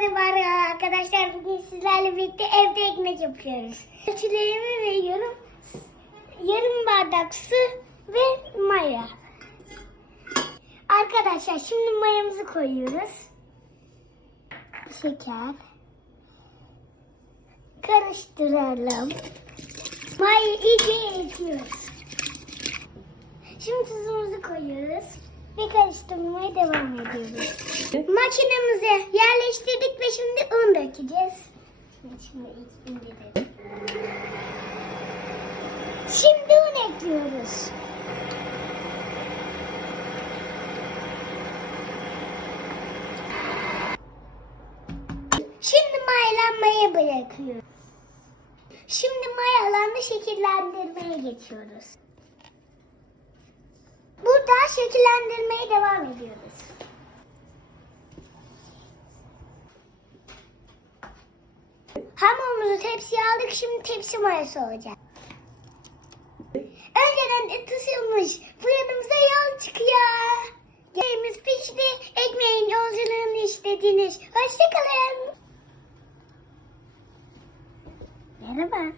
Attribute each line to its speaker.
Speaker 1: merhaba arkadaşlar. Bugün sizlerle birlikte evde ekmek yapıyoruz. Ölçülerimi veriyorum. Yarım bardak su ve maya. Arkadaşlar şimdi mayamızı koyuyoruz. Şeker. Karıştıralım. Mayayı iyice eritiyoruz. Şimdi tuzumuzu koyuyoruz ve karıştırmaya devam ediyoruz. Makinemize yerleştirdik ve şimdi un dökeceğiz. Şimdi. Şimdi un ekliyoruz. Şimdi mayalanmaya bırakıyoruz. Şimdi mayalanma şekillendirmeye geçiyoruz. Burada şekillendirmeye devam ediyoruz. Hamurumuzu tepsiye aldık. Şimdi tepsi mayası olacak. Önceden et ısınmış. Fırınımıza yol çıkıyor. Yemeğimiz pişti. Ekmeğin yolculuğunu işlediniz. Hoşçakalın. Merhaba.